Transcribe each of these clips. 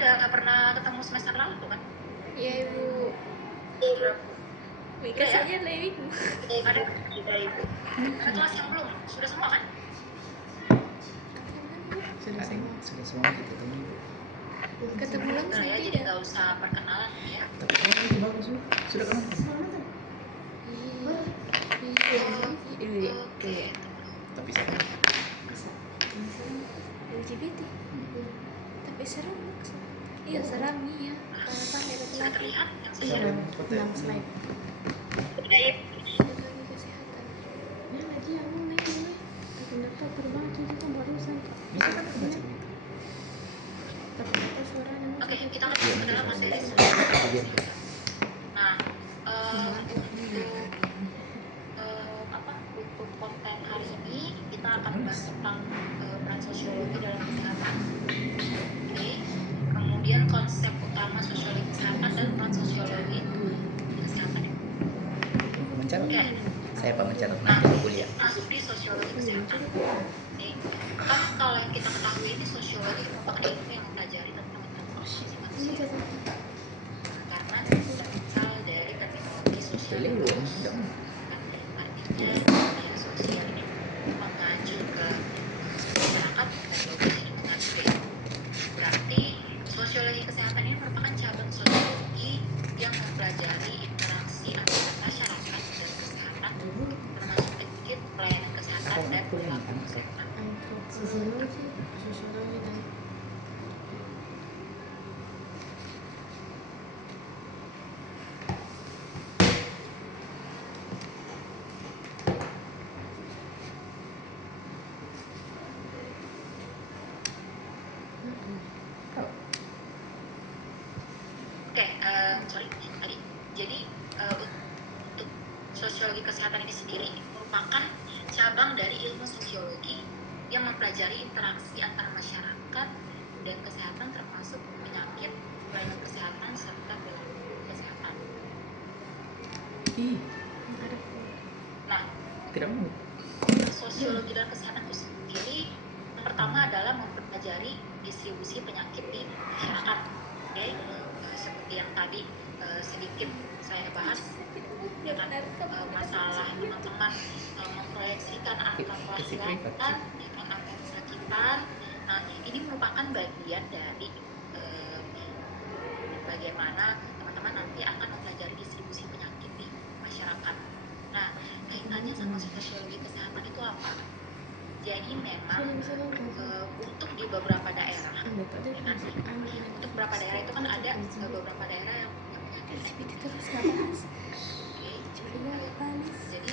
udah pernah ketemu semester lalu tuh kan? Iya Ibu. Mika Iya, saja lah Ibu. Ada juga Ibu. Ada kelas yang belum? Sudah semua kan? Sudah semua kita ketemu. Ketemu langsung ya, jadi tidak? nggak usah perkenalan ya. Tapi itu bagus sudah kenal. Iya. Oke. Tapi saya LGBT. Tapi seram. Iya seram iya. Sudah terlihat yang saya sesuai. slide. Sosiologi kesehatan. Ya lagi aku naik ini. Ternyata terbang cuci kan barusan. Bisa kan baca gitu. Ternyata suaranya Oke, kita Iya, lanjut ke dalam nanti materi. saya. Nah, untuk konten hari ini kita akan membahas tentang peran sosiologi dalam kesehatan. Oke. Kemudian konsep utama sosiologi kesehatan dan peran sosiologi di kesehatan. Mencatat. Oke. Saya Pak mencatat Nah, nanti kuliah. masuk di sosiologi kesehatan. Oke. Kan kalau yang kita ketahui ini sosiologi merupakan ilmu yang mempelajari tentang interaksi manusia. Karena berasal dari terminologi sosial. Artinya budaya sosial ini mengacu ke masyarakat dan logis ini mengacu ke ilmu. Berarti sosiologi kesehatan ini merupakan cabang sosiologi yang mempelajari interaksi antara masyarakat dan kesehatan, termasuk etika, pelayanan kesehatan dan perilaku kesehatan. Sosiologi dan Oke, sorry tadi. Jadi untuk sosiologi kesehatan ini sendiri merupakan cabang dari ilmu sosiologi yang mempelajari interaksi antara masyarakat dan kesehatan termasuk penyakit, pelayanan kesehatan serta perilaku kesehatan. Nah, Tidak mau. sosiologi dalam kesehatan itu sendiri yang pertama adalah mempelajari distribusi penyakit di masyarakat. Oke, seperti yang tadi sedikit saya bahas ya kan, masalah teman-teman memproyeksikan angka kesehatan ya kan, angka kesakitan. Nah, ini merupakan bagian dari bagaimana teman-teman nanti akan mempelajari distribusi penyakit di masyarakat. Nah, kaitannya sama sosiologi kesehatan itu apa? Jadi memang untuk di beberapa daerah, ya kan? Untuk beberapa daerah itu kan ada beberapa daerah yang punya penyakit Terus nggak bahas. Oke. Jadi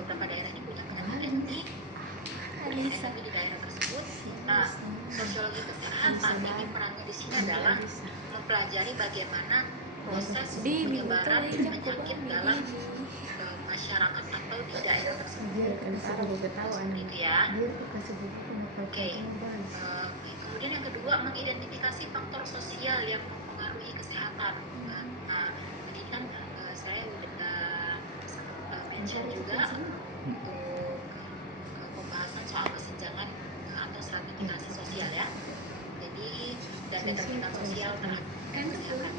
beberapa daerah ini punya penyakit endemik di daerah tersebut. Nah, sosiologi kesehatan ini perannya di sini adalah mempelajari bagaimana proses penyebaran penyakit dalam masyarakat atau di daerah tersebut. Seperti itu ya. Oke. Kemudian yang kedua, mengidentifikasi faktor sosial yang mempengaruhi kesehatan. Nah, tadi kan saya udah mention juga untuk pembahasan soal kesenjangan atau stratifikasi sosial ya. Jadi dan determinan sosial terhadap kesehatan.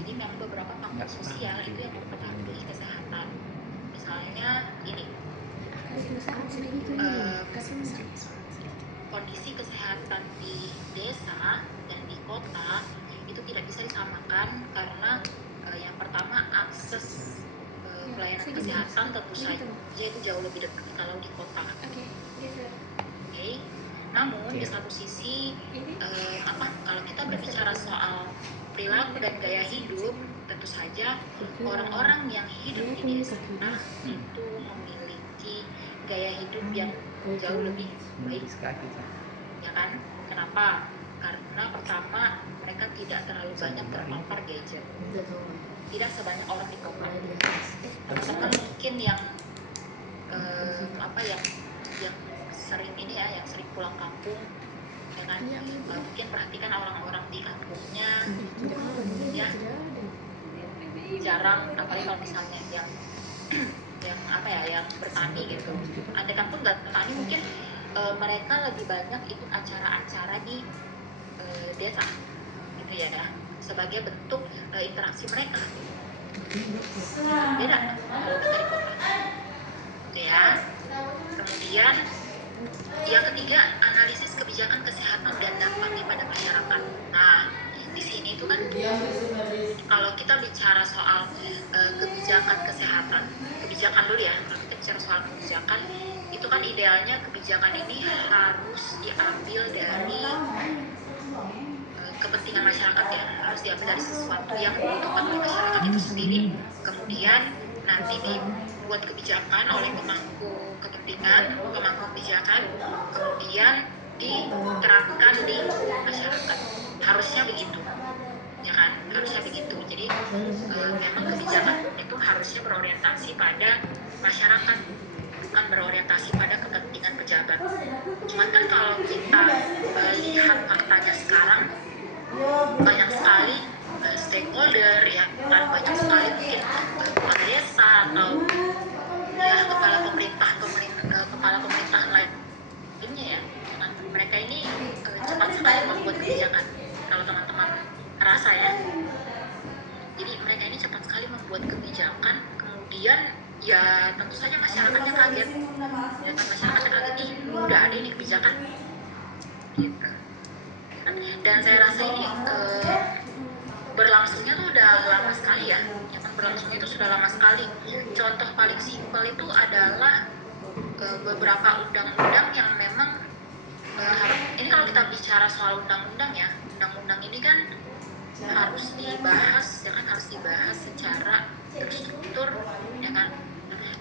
Jadi memang beberapa faktor sosial itu yang mempengaruhi kesehatan. Misalnya ini, kondisi kesehatan di desa dan di kota itu tidak bisa disamakan karena yang pertama akses pelayanan kesehatan tentu saja itu jauh lebih dekat kalau di kota. Oke. Namun di satu sisi kalau kita berbicara soal perilaku dan gaya hidup, tentu saja orang-orang yang hidup di desa itu memiliki gaya hidup yang jauh lebih baik, ya kan? Kenapa? Karena pertama mereka tidak terlalu banyak terpapar gadget, tidak sebanyak orang di kota. Teman-teman mungkin yang yang sering ini ya, yang sering pulang kampung, ya kan? Mungkin perhatikan orang-orang di kampungnya, ya jarang, apalagi kalau misalnya yang yang bertani gitu. Andai kan pun nggak bertani, mungkin mereka lebih banyak ikut acara-acara di desa, gitu ya, sebagai bentuk interaksi mereka. Beda kalau kita di kota, gitu ya. Kemudian yang ketiga, analisis kebijakan kesehatan dan dampaknya pada masyarakat. Nah, di sini itu kan kalau kita bicara soal kebijakan kesehatan, kebijakan dulu ya. Kalau kita bicara soal kebijakan, itu kan idealnya kebijakan ini harus diambil dari kepentingan masyarakat ya, harus diambil dari sesuatu yang dibutuhkan oleh masyarakat itu sendiri. Kemudian nanti dibuat kebijakan oleh pemangku kepentingan, pemangku kebijakan, kemudian diterapkan di masyarakat. Harusnya begitu, ya kan? Harusnya begitu. Jadi memang kebijakan itu harusnya berorientasi pada masyarakat, bukan berorientasi pada kepentingan pejabat. Cuman kan kalau kita lihat faktanya sekarang, banyak sekali stakeholder ya, kan banyak sekali mungkin kepala desa atau ya kepala pemerintahan lainnya ya, kan mereka ini cepat sekali membuat kebijakan. Kalau teman-teman merasa ya, jadi mereka ini cepat sekali membuat kebijakan, kemudian ya tentu saja masyarakatnya kaget, ya kan, masyarakatnya kaget, ih udah ada ini kebijakan gitu. Dan saya rasa ini berlangsungnya tuh udah lama sekali ya, kan berlangsungnya itu sudah lama sekali. Contoh paling simpel itu adalah beberapa undang-undang yang memang ini kalau kita bicara soal undang-undang ya, undang-undang ini kan harus dibahas ya kan, harus dibahas secara terstruktur ya kan,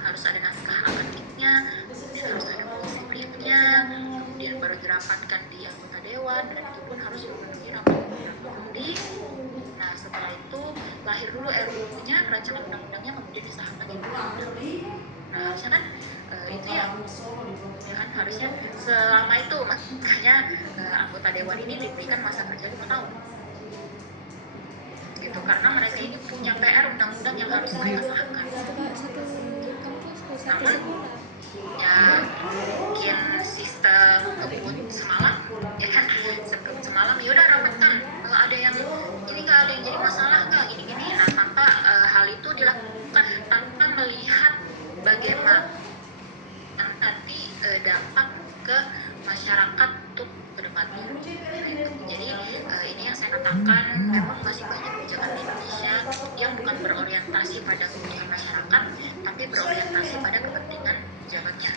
harus ada naskah akademiknya, harus ada policy briefnya, kemudian baru dirapatkan di anggota dewan, dan itu pun harus memenuhi rapat publik. Nah setelah itu lahir dulu RUU-nya, rancangan undang-undangnya, kemudian disahkan di undang-undang. Nah harusnya kan itu ya kan, harusnya selama itu, makanya anggota dewan ini diberikan masa kerja 5 tahun gitu, karena mereka ini punya PR undang-undang yang harus mereka sahkan. Namun ya mungkin sistem kebut semalam ya kan, kebut semalam ya udah rapatkan, ada yang ini nggak, ada yang jadi masalah nggak, gini-gini. Nah tanpa hal itu dilakukan, tanpa melihat bagaimana nanti dampak ke masyarakat untuk kedepannya. Jadi ini yang saya katakan, memang masih banyak kebijakan di Indonesia yang bukan berorientasi pada kebutuhan masyarakat, tapi berorientasi pada kepentingan pejabatnya.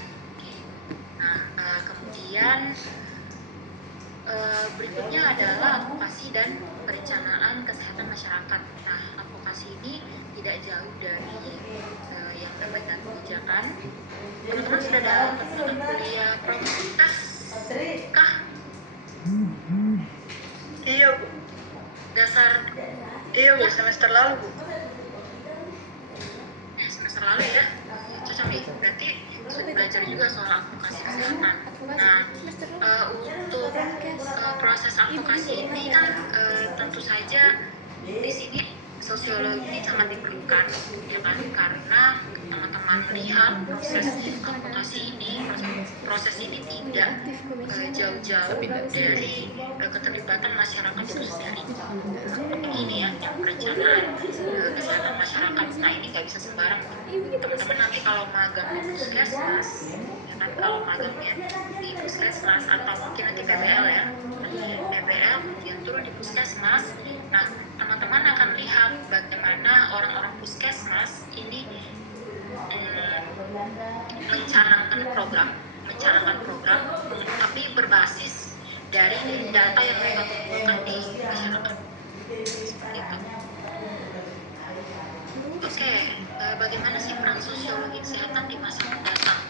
Nah kemudian berikutnya adalah advokasi dan perencanaan kesehatan masyarakat. Nah advokasi ini tidak jauh dari yang berkaitan kebijakan. Teman-teman sudah dapat tentang kuliah produktivitas kah? Iya Bu, Dasar iya Bu, semester lalu Bu. semester lalu ya, cocok nih, berarti sudah belajar juga soal advokasi kesehatan. Nah untuk proses advokasi ini kan tentu saja di sini sosiologi sangat diperlukan ya kan, karena teman-teman lihat proses advokasi ini, proses ini tidak jauh-jauh dari keterlibatan masyarakat itu sendiri. Ini ya, yang perencanaan kesehatan masyarakat. Nah ini nggak bisa sembarang. Teman-teman nanti kalau magang di puskesmas ya kan, kalau magangnya di puskesmas atau mungkin nanti PBL ya, PBL kemudian turun di puskesmas. Nah teman-teman akan lihat bagaimana orang-orang puskesmas ini mencanangkan program, tapi berbasis dari data yang mereka kumpulkan di masyarakat. Seperti itu. Oke, bagaimana sih peran sosiologi kesehatan di masa mendatang?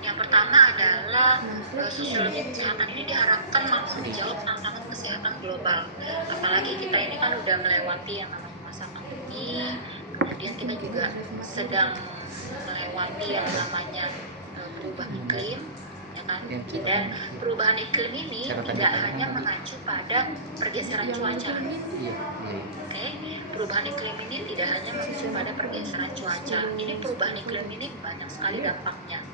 Yang pertama adalah sosiologi kesehatan ini diharapkan mampu menjawab tantangan kesehatan global. Apalagi kita ini kan udah melewati yang namanya masa pandemi, kemudian kita juga sedang melewati yang namanya perubahan iklim, ya kan? Dan perubahan iklim ini tidak hanya mengacu pada pergeseran cuaca. Oke, perubahan iklim ini tidak hanya mengacu pada pergeseran cuaca. Ini perubahan iklim ini banyak sekali dampaknya.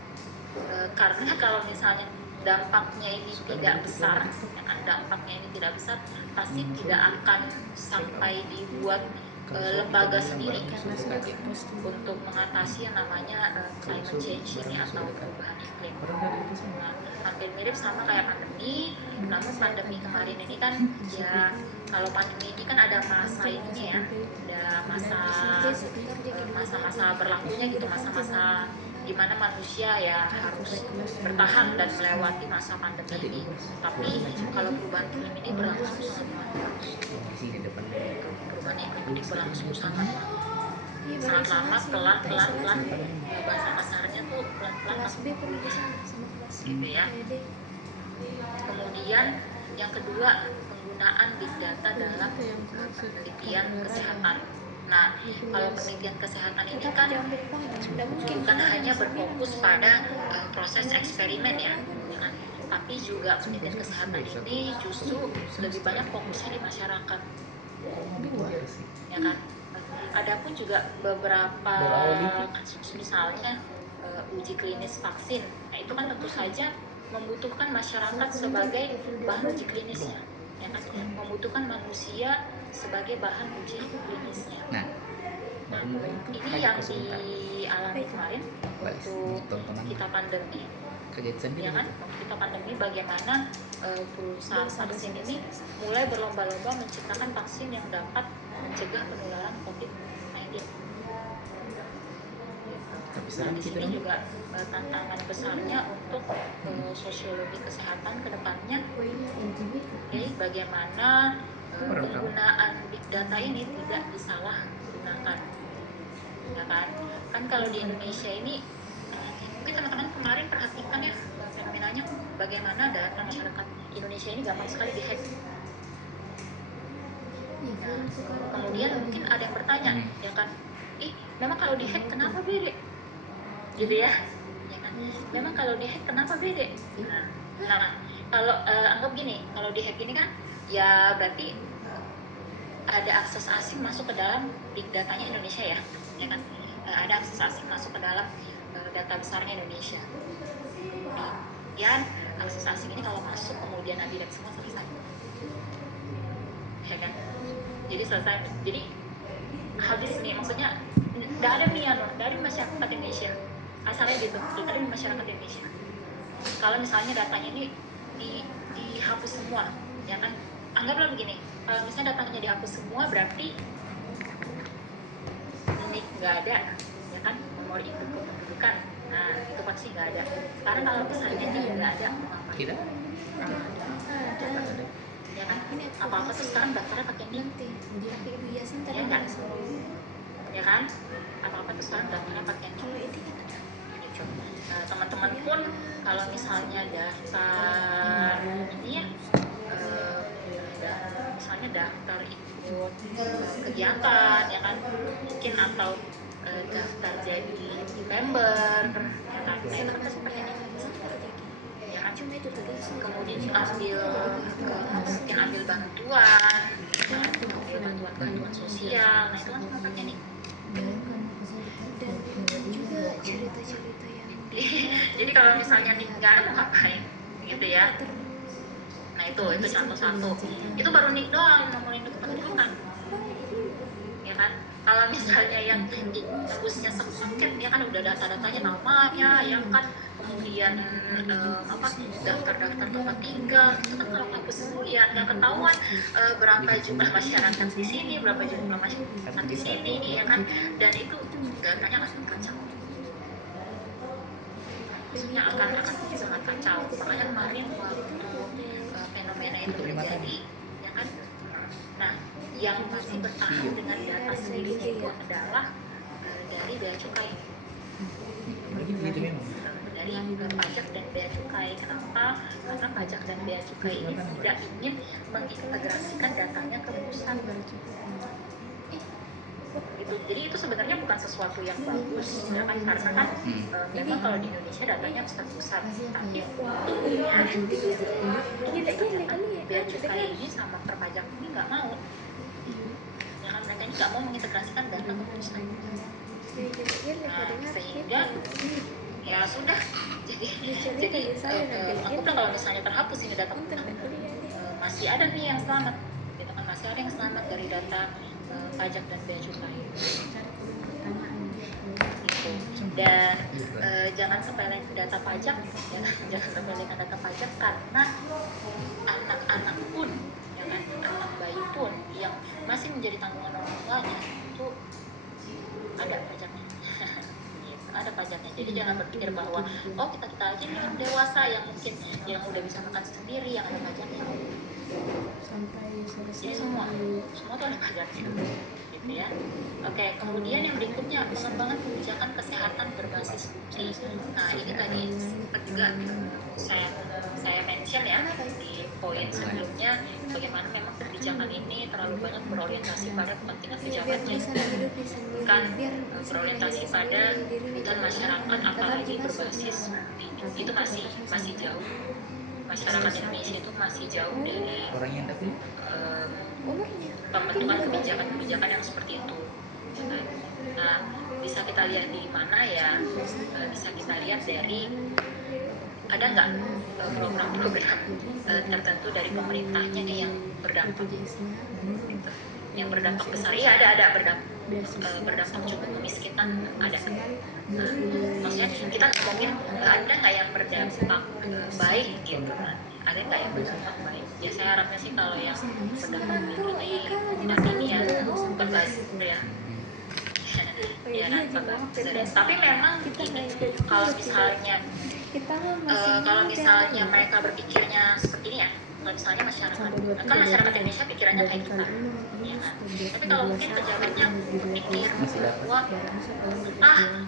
Karena kalau misalnya dampaknya ini tidak besar, ya kan, dampaknya ini tidak besar, pasti tidak akan sampai dibuat lembaga sendiri karena sudah diposting. untuk mengatasi yang namanya climate change ini atau perubahan iklim. Nah, hampir mirip sama kayak pandemi, namun pandemi kemarin ini kan ya, kalau pandemi ini kan ada masa ininya ya, ada masa-masa berlakunya gitu, masa-masa di mana manusia ya harus bertahan dan melewati masa pandemi ini. Tapi kalau perubahan iklim ini berlangsung sangat lama. Perubahan iklim ini berlangsung sangat lama. Iya, Sangat lama, pelan-pelan, Iya. bahasa kasarnya tuh pelan-pelan Kelas B pernah di sana sama kelas C. gitu ya. D. Kemudian yang kedua, penggunaan big data dalam penelitian kesehatan. Nah, kalau penelitian kesehatan ini kan Sudah mungkin bukan hanya berfokus pada proses eksperimen ya, kan? Tapi juga penelitian kesehatan ini justru lebih banyak fokusnya di masyarakat, ya kan? Adapun juga beberapa kasus misalnya uji klinis vaksin, nah itu kan tentu saja membutuhkan masyarakat sebagai bahan uji klinisnya, ya kan? Membutuhkan manusia sebagai bahan uji klinisnya. Nah, baru mulai itu Ini yang dialami kemarin waktu tontonan kita pandemi, kerja sendiri ya kan? Waktu kita pandemi bagaimana perusahaan vaksin ini mulai berlomba-lomba menciptakan vaksin yang dapat mencegah penularan COVID-19. Nah, di sini juga tantangan besarnya untuk sosiologi kesehatan ke depannya, bagaimana penggunaan big data ini tidak disalahgunakan, ya kan? Kan kalau di Indonesia ini mungkin teman-teman kemarin perhatikan ya fenomenanya, bagaimana data masyarakat Indonesia ini gampang sekali dihack. Nah, kemudian mungkin ada yang bertanya, ya kan, memang kalau dihack kenapa beda? Gitu ya kan? Memang kalau dihack kenapa beda? Nah kalau anggap gini, kalau dihack ini kan ya berarti ada akses asing masuk ke dalam big datanya Indonesia ya kan? Ada akses asing masuk ke dalam data besarnya Indonesia. Kemudian akses asing ini kalau masuk kemudian nanti semua selesai, ya kan? Jadi selesai, jadi habis nih, maksudnya nggak ada nih dari masyarakat Indonesia, asalnya gitu, dari masyarakat Indonesia. Kalau misalnya datanya ini dihapus semua, ya kan? Anggaplah begini, kalau misalnya datanya dihapus semua berarti ini nggak ada, ya kan? Nomor induk kependudukan, nah itu pasti nggak ada. Sekarang kalau misalnya ini nggak ada, mau apa? Tidak. Ya kan? Apa-apa tuh sekarang daftarnya pakai NIK, Tapi Ibu Yasin tadi ya kan? langsung. Ya kan? Apa-apa tuh sekarang daftarnya pakai NIK. Kalau itu kan ada. Nah, teman-teman pun kalau misalnya daftar ini ya, misalnya daftar ikut kegiatan, ya kan, mungkin atau daftar jadi member, ya kan, nah itu kan pasti pakai NIK, ya kan. Cuma itu tadi Kemudian mungkin ambil bantuan, ya kan, ambil bantuan sosial, nah itu kan semua pakai NIK. dan juga cerita-cerita yang Jadi kalau misalnya nik nggak ada mau ngapain gitu ya. Nah itu contoh satu, itu baru nik doang, nomor induk kependudukan, ya kan. Kalau misalnya yang dihapusnya sepaket, ya kan, udah data-datanya, namanya, ya kan, kemudian daftar-daftar tempat tinggal, itu kan kalau hapus semua ya nggak ketahuan berapa jumlah masyarakat di sini, berapa jumlah masyarakat di sini, ya kan, dan itu datanya akan kacau. Maksudnya akan sangat kacau. Makanya kemarin waktu fenomena itu terjadi, ya kan. Nah, yang masih bertahan dengan data sendiri itu adalah dari bea cukai. Dari pajak dan bea cukai. Kenapa? Karena pajak dan bea cukai ini tidak ingin mengintegrasikan datanya ke pusat. Gitu. Jadi itu sebenarnya bukan sesuatu yang bagus, ya kan? Karena kan memang kalau di Indonesia datanya pusat-pusat, tapi bea cukai ini sama perpajak ini nggak mau, ya kan, mereka ini nggak mau mengintegrasikan data ke pusat. Nah, sehingga ya sudah. Jadi Jadi saya aku tuh kalau misalnya terhapus ini data masih ada nih yang selamat, gitu kan, masih ada yang selamat dari data pajak dan bea cukai. Gitu. Dan jangan sepelekan data pajak, jangan sepelekan data pajak karena anak-anak pun, ya kan, anak bayi pun yang masih menjadi tanggungan orang tuanya itu ada pajaknya. Gitu, ada pajaknya. Jadi jangan berpikir bahwa oh kita aja nih orang dewasa yang mungkin yang udah bisa makan sendiri yang ada pajaknya. Sampai Jadi selesai semua tuh ada pajaknya, gitu ya. Oke, kemudian yang berikutnya pengembangan kebijakan kesehatan berbasis bukti. Nah ini tadi sempat juga saya mention ya di poin sebelumnya, bagaimana memang kebijakan ini terlalu banyak berorientasi pada kepentingan pejabatnya, bukan berorientasi pada kebutuhan masyarakat, apalagi berbasis bukti. Itu masih jauh. Masyarakat Indonesia itu masih jauh dari orang yang dapat pembentukan kebijakan-kebijakan yang seperti itu. Nah, bisa kita lihat di mana ya? Bisa kita lihat dari ada nggak program-program tertentu dari pemerintahnya nih yang berdampak, gitu. Yang berdampak besar. Iya ada berdampak cukup kemiskinan ada. Nah, maksudnya kita ngomongin ada nggak yang berdampak baik gitu kan? Ada nggak yang berdampak baik? Ya saya harapnya sih kalau yang berdampak baik ini ya berbazir ya. Ya kan, tapi memang gini, kalau misalnya mereka berpikirnya seperti ini ya, kalau misalnya masyarakat Indonesia pikirannya kayak kita, ya kan? Tapi kalau mungkin pejabatnya berpikir bahwa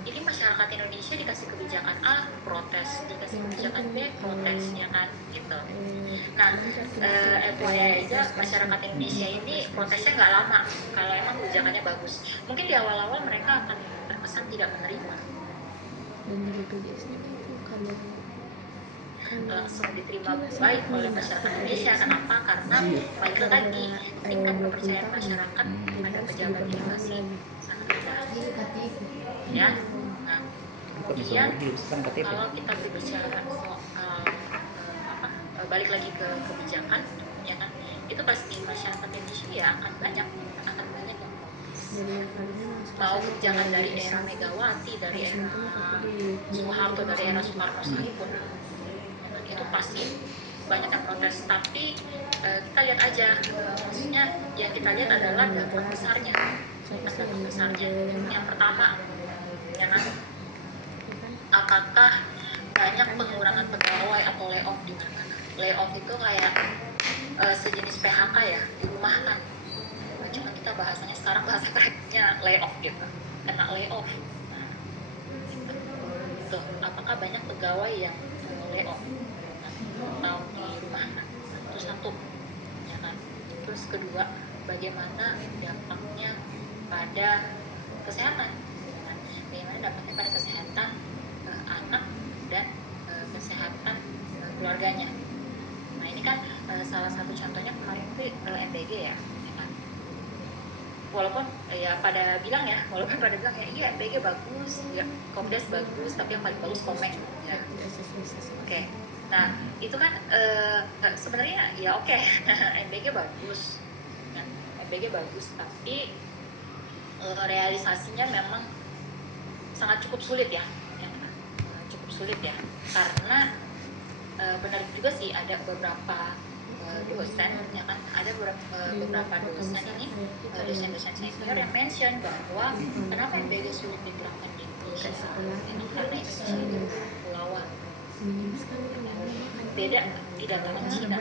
ini masyarakat Indonesia dikasih kebijakan A protes, dikasih kebijakan B protes, ya kan, gitu. Nah, FYI aja masyarakat Indonesia ini protesnya nggak lama kalau emang kebijakannya bagus. Mungkin di awal-awal mereka akan terkesan tidak menerima. Dan dari BPJS-nya itu kalau langsung diterima baik oleh masyarakat Indonesia. Kenapa? Karena balik lagi tingkat kepercayaan masyarakat pada pejabat ini masih sangat rendah. Ya. Nah, kemudian kalau kita berbicara soal balik lagi ke kebijakan, ya kan, itu pasti masyarakat Indonesia ya akan banyak yang mau kebijakan dari era Megawati, dari era Soeharto, dari era Soekarno sekalipun, itu pasti banyak yang protes. Tapi kita lihat aja, maksudnya yang kita lihat adalah dampak besarnya. Yang pertama, ya kan, apakah banyak pengurangan pegawai atau layoff di mana-mana? Layoff itu kayak sejenis PHK ya, dirumahkan. Cuma kita bahasanya sekarang bahasa kerennya layoff gitu, kena layoff. Nah, gitu. Apakah banyak pegawai yang layoff atau dirumahkan? Itu satu, ya kan. Terus kedua, bagaimana dampaknya pada kesehatan? Bagaimana dampaknya pada kesehatan anak dan kesehatan keluarganya? Nah ini kan salah satu contohnya kemarin itu MBG ya kan? Walaupun pada bilang ya iya MBG bagus, ya Komdes bagus, tapi yang paling bagus Komeng ya. Oke. Nah itu kan sebenarnya ya oke. MBG bagus, ya. MBG bagus, tapi realisasinya memang sangat cukup sulit ya, karena benar juga sih ada beberapa dosen, ya kan, ada beberapa dosen ini, dosen-dosen senior yang mention bahwa kenapa MBG sulit diterapkan di Indonesia, karena Indonesia itu kepulauan, beda di dataran Cina,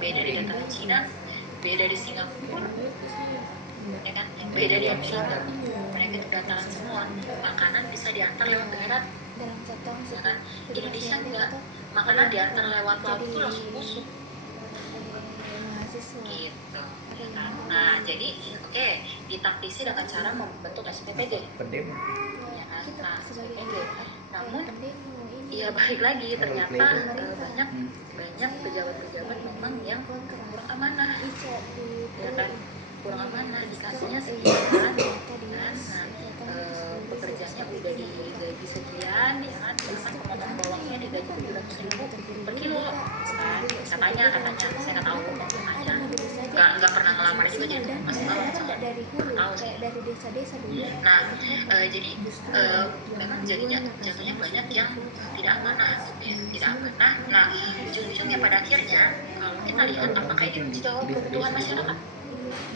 beda di dataran Cina, beda di Singapura, ya kan, beda di Amerika, mereka itu dataran semua, makanan bisa diantar lewat darat, ya kan, Indonesia enggak, makanan diantar lewat laut itu langsung busuk, gitu, ya kan. Nah jadi ditaktisi dengan cara membentuk SPPD, ya kan, nah SPPD, namun ya balik lagi ternyata banyak pejabat-pejabat memang yang kurang amanah, ya kan. kurang amanah, dikasihnya sekian kan, pekerjaannya udah digaji sekian ya kan, bahkan pemotong bawangnya digaji 700.000 per kilo kan, katanya saya nggak tahu, katanya nggak pernah ngelamar juga jadi dan masih ada malam kan nggak dari hulu tahu kayak dari desa-desa dulu. nah jadi memang jadinya jatuhnya banyak yang tidak amanah gitu ya, tidak amanah. Nah ujung-ujungnya pada akhirnya kalau kita lihat apakah ini menjawab kebutuhan masyarakat,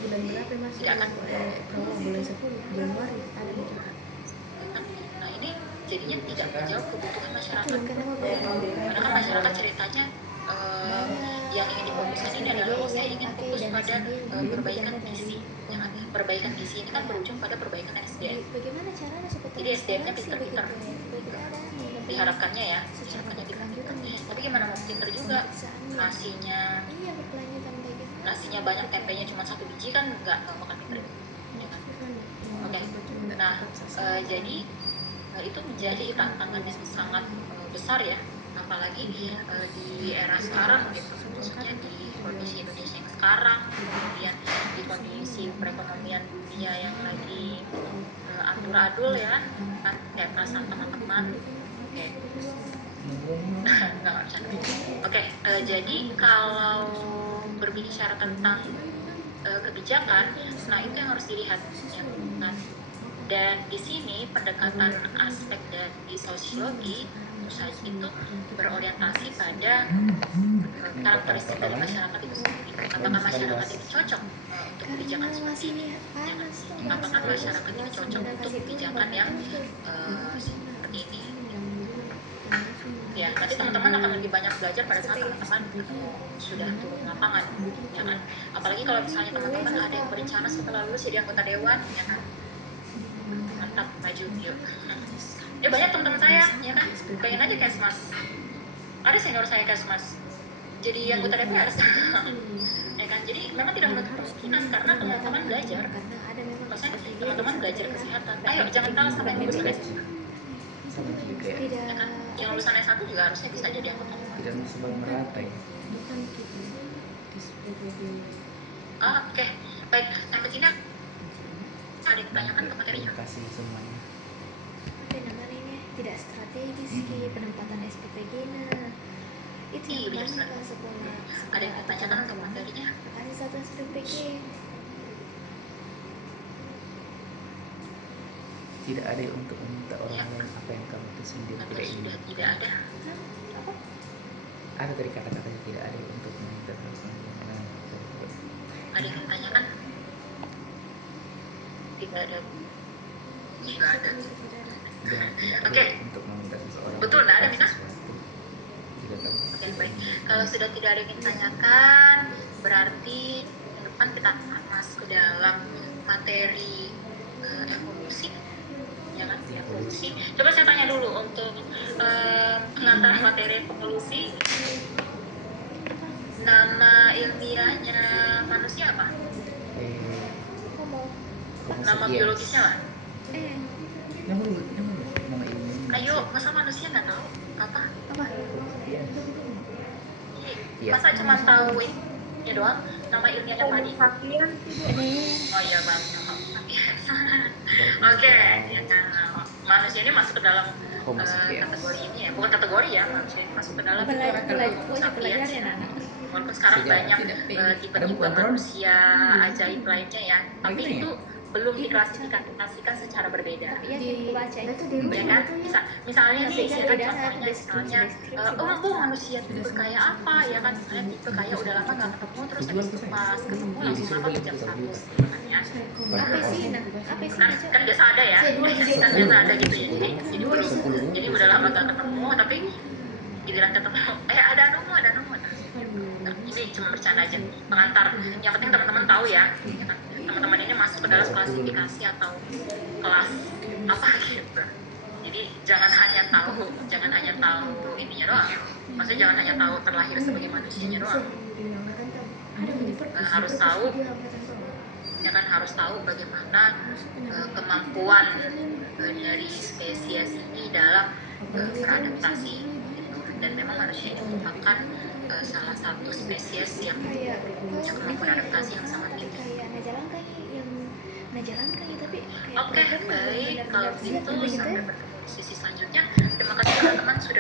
bulan berapa mas? tidak akan. Bulan 10 Januari ada itu. Nah ini jadinya tidak menjawab kebutuhan masyarakat, Kenapa karena kan masyarakat ceritanya yang ingin difokuskan ini adalah saya ingin fokus pada perbaikan gizi ya kan? Perbaikan gizi ini kan berujung pada perbaikan SDM. bagaimana caranya supaya Jadi SDM-nya transparansi pinter-pinter. begitu ya? Begitu ada Diharapkannya ya, secara diharapkannya pinter-pinter. berkelanjutan. Tapi gimana mau pinter juga, Pemeriksaannya. nasinya Iya berkelanjutan bagaimana? nasinya banyak, tempenya cuma 1 biji kan nggak bakal pinter ya kan. Oke. Nah jadi itu menjadi tantangan yang sangat besar ya, apalagi di era sekarang gitu, khususnya di kondisi Indonesia yang sekarang, kemudian di kondisi perekonomian dunia yang lagi amburadul ya kan, kayak perasaan teman-teman. Oke. Nggak bercanda. Oke, jadi kalau berbicara tentang kebijakan, nah itu yang harus dilihat ya kan. Dan di sini pendekatan aspek dari sosiologi itu berorientasi pada karakteristik dari masyarakat itu sendiri. Apakah masyarakat ini cocok untuk kebijakan seperti ini? Ya kan? Apakah masyarakat ini cocok untuk kebijakan yang seperti ini? Ya, nanti teman-teman akan lebih banyak belajar pada saat teman-teman sudah turun lapangan, ya kan? Apalagi kalau misalnya teman-teman ada yang berencana setelah lulus jadi anggota dewan, ya kan? Mantap, maju yuk. Ya banyak teman-teman saya ya kan pengen aja Kesmas, ada senior saya Kesmas jadi anggota DPR ya kan. Jadi memang tidak menutup kemungkinan karena teman-teman belajar, Karena ada memang maksudnya teman-teman belajar kesehatan. Ayo jangan kalah sama yang lulusan S1 sama juga kayak tidak ya kan, yang lulusan S1 juga harusnya bisa jadi anggota. tidak sebar merata ya. Bukan gitu. Oke, baik, sampai sini ada yang ditanyakan ke materinya. Terima kasih semuanya. apa namanya ini tidak strategis ki penempatan SPPG nah itu Iya, yang benar banyak sekali. lah sekolah Ada yang ditanyakan untuk materinya. ada satu SPPG Tidak ada untuk meminta orang Ya. lain apa yang kamu itu sendiri Atau tidak ingin. sudah tidak ada. apa Ada tadi kata-katanya tidak ada untuk meminta orang lain. Ada yang ditanyakan? Tidak ada. Tidak ada. Dan tidak ada Oke. untuk meminta seseorang. Betul, nggak ada, Mina? sesuatu. Tidak tahu. Oke, baik. Kalau sudah tidak ada yang ditanyakan, berarti ke depan kita akan masuk ke dalam materi evolusi, ya kan? Evolusi. Coba saya tanya dulu untuk pengantar materi evolusi. Nama ilmiahnya manusia apa? ngomong Nama biologisnya lah. Nama ilmunya. Ayo, masa manusia nggak tahu apa? Iya. Masa cuma tahu ini doang? Nama ilmiahnya tadi. Oh iya bang. Oke, ya, manusia ini masuk ke dalam Homo sapiens. kategori ini ya, bukan kategori ya, manusia ini masuk ke dalam Pelajaran sapiens ya ya. anak Walaupun sekarang Sejak banyak tidak tipe-tipe ada bukan drone. manusia ajaib lainnya ya, tapi Bagaimana itu belum diklasifikasikan secara berbeda. ya aku baca itu Ya kan? Misalnya nih, ya kan, Tidak contohnya misalnya, bu manusia tipe kayak apa ya kan, misalnya tipe kayak udah lama nggak ketemu, terus habis itu pas ketemu langsung apa pinjam status gitu kan ya. apa sih nah apa sih Kan biasa ada ya, kan biasa ada gitu ya, jadi udah lama nggak ketemu, tapi giliran ketemu, ada nemu. Ini cuma bercanda aja, pengantar. Yang penting teman-teman tahu ya, kan? Teman-teman ini masuk ke dalam klasifikasi atau kelas apa gitu. Jadi jangan hanya tahu ininya doang. Maksudnya jangan hanya tahu terlahir sebagai manusianya doang. Harus tahu, ya kan, harus tahu bagaimana kemampuan dari spesies ini dalam beradaptasi. Dan memang manusia manusia ini merupakan salah satu spesies yang punya kemampuan adaptasi yang sangat tinggi. Kayak Najalanka yang Najalanka tapi kayak Oke, programnya baik. benar-benar Kalau siap gitu gitu sampai bertemu di sesi selanjutnya. Terima kasih teman-teman sudah